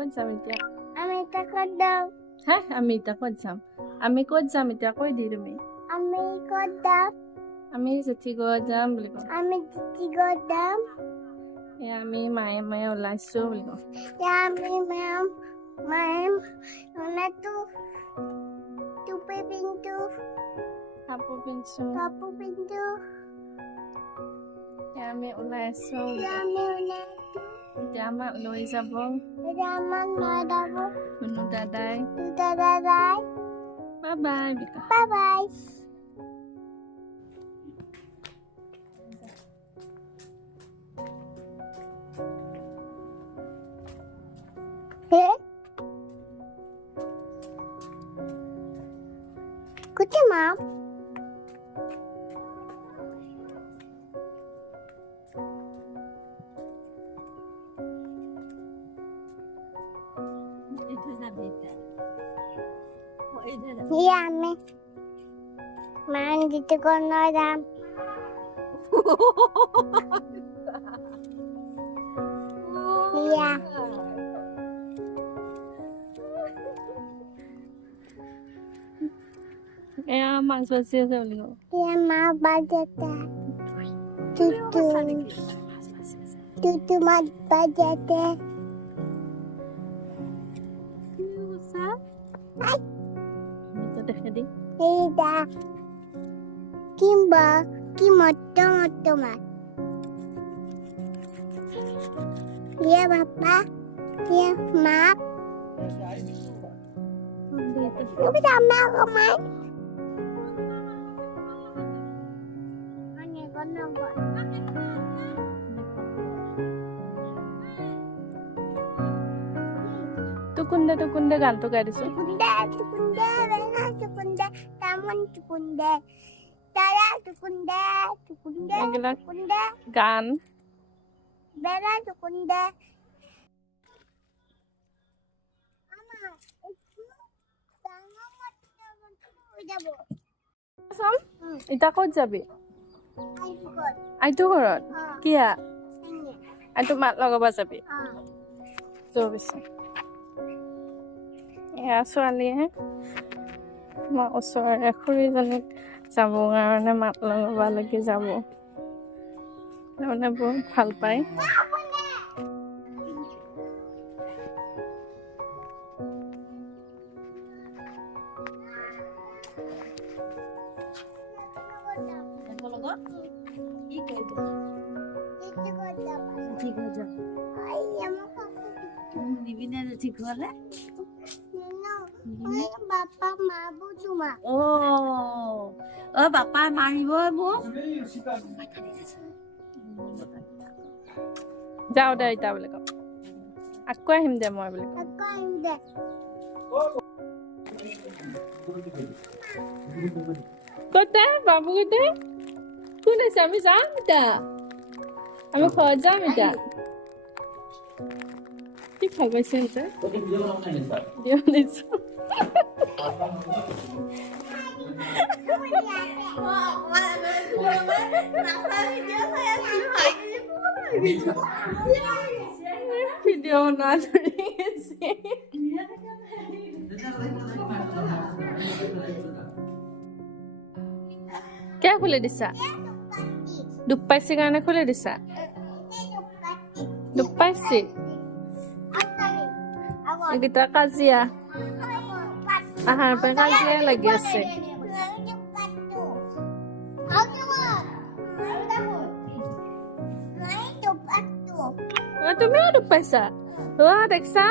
ক'ত যাম এতিয়া আমি এটা কদম হা আমি এতিয়া ক'ত যাম এতিয়া কৈ দি তুমি আমি কদম আমি জেঠি ঘৰত যাম বুলি কওঁ আমি জিতি কদম আমি মায়ে ওলাইছো বুলি কওঁ আমি মেম ওনাটো টুপি পিন্ধো কাপোৰ পিন্ধছো আমি ওলাই আছো আমি ওনাটো এতিয়া আমাক লৈ যাব এটা আমাক নয় দাব কোনো দাদাই দাদাই bye bye Kucing mam. Iya me. Main gitu kono dam. Iya. মাছ বাচি আছে বুলি কওঁ Iya ma bajete. Tutu ma bajete. দেখা দি Ida. Kimba, kimoto mat. Iya papa. Iya ma. Kamu sama aku mai. Aneh kono kok. টুকুন্দে গানটো গাই দিছো Tukunde, bela tukunde, taman tukunde. Tara tukunde, Egilar. tukunde, গান bela tukunde. Mama, itu tangan mati jabo. চাম এতিয়া ক'ত যাবি I forgot. আইটো ঘৰত কিয়া Ini. আইটো মাত লগাব যাবি Ah. যোৱা পিছে এয়া ছোৱালীয়ে মই ওচৰৰে খুৰীজনীক যাব কাৰণে মাত লগাব লাগি যাব তাৰমানে বহুত ভাল পায় Bapak mabu cuma. Bapak maribo bu. যাওঁ দে এতিয়া বুলি কওঁ আকৌ আহিম দে মই বুলি কওঁ Aku ini. ক'তে বাবু ক'তে কোন আছে আমি যাম এতিয়া আমি ঘৰত যাম এতিয়া কি ভাল পাইছে এতিয়া দিয়া দিছো ভিডিঅ' বনোৱা ধৰি আছে কিয় খুলি দিছা দুখ পাইছে কাৰণে খুলি দিছা দুখ পাইছে এইকেইটা কাজিয়া আহাৰ পৰা কাজিয়া লাগি আছে তুমিও দুখ পাইছা দেখছা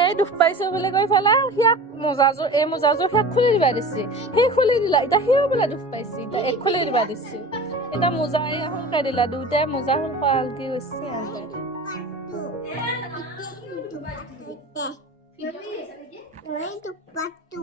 এই দুখ পাইছে বুলি কৈ পেলাই সিয়াক মোজাযোৰ সিয়াক খুলি দিবা দিছে সেই খুলি দিলা এতিয়া সিও বোলে দুখ পাইছে এতিয়া এক খুলি দিবা দিছে এতিয়া মোজা সোনকাই দিলা দুটাই মোজা সোনকাল কি হৈছে Itu patu.